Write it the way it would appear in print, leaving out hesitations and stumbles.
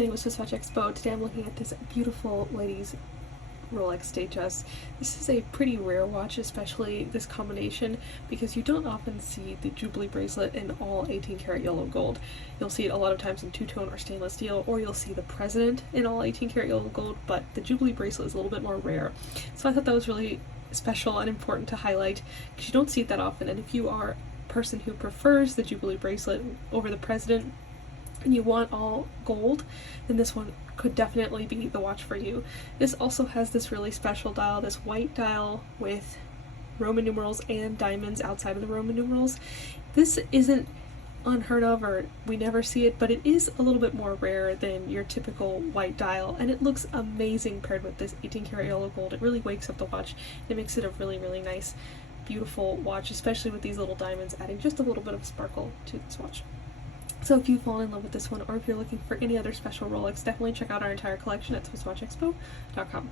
My name is SwissWatchExpo. Today I'm looking at this beautiful ladies Rolex Datejust. This is a pretty rare watch, especially this combination, because you don't often see the Jubilee bracelet in all 18 karat yellow gold. You'll see it a lot of times in two-tone or stainless steel, or you'll see the president in all 18 karat yellow gold, but the Jubilee bracelet is a little bit more rare. So I thought that was really special and important to highlight, because you don't see it that often. And if you are a person who prefers the Jubilee bracelet over the president, and you want all gold, then this one could definitely be the watch for you. This also has this really special dial, this white dial with Roman numerals and diamonds outside of the Roman numerals. This isn't unheard of, or we never see it, but it is a little bit more rare than your typical white dial, and it looks amazing paired with this 18 karat yellow gold. It really wakes up the watch. It makes it a really, really nice, beautiful watch, especially with these little diamonds adding just a little bit of sparkle to this watch. So if you've fallen in love with this one, or if you're looking for any other special Rolex, definitely check out our entire collection at SwissWatchExpo.com.